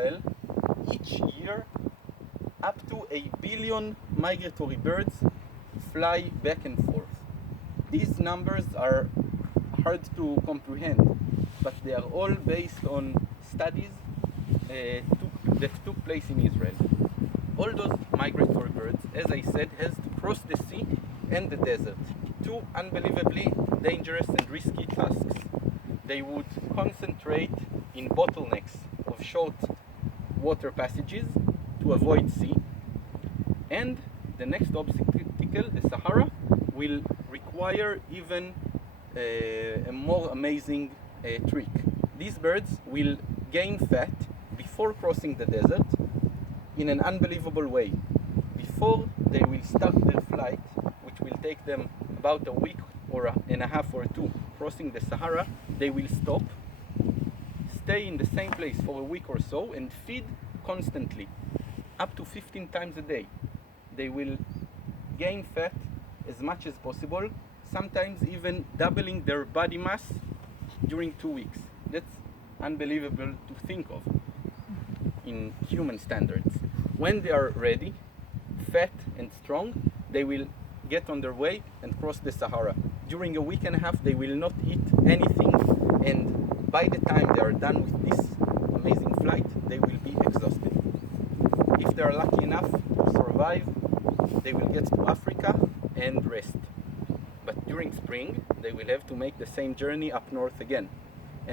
Israel, each year, up to 1 billion migratory birds fly back and forth. These numbers are hard to comprehend, but they are all based on studies that took place in Israel. All those migratory birds, as I said, has to cross the sea and the desert. Two unbelievably dangerous and risky tasks. They would concentrate in bottlenecks of short water passages to avoid sea. And the next obstacle, the Sahara, will require even a more amazing trick. These birds will gain fat before crossing the desert in an unbelievable way. Before they will start their flight, which will take them about a week and a half or two crossing the Sahara, they will stop, stay in the same place for a week or so, and feed constantly, up to 15 times a day. They will gain fat as much as possible, sometimes even doubling their body mass during 2 weeks. That's unbelievable to think of in human standards. When they are ready, fat and strong, they will get on their way and cross the Sahara. During a week and a half, they will not eat anything, and by the time they are done with this amazing flight, they will be exhausted. If they are lucky enough to survive, they will get to Africa and rest. But during spring, they will have to make the same journey up north again.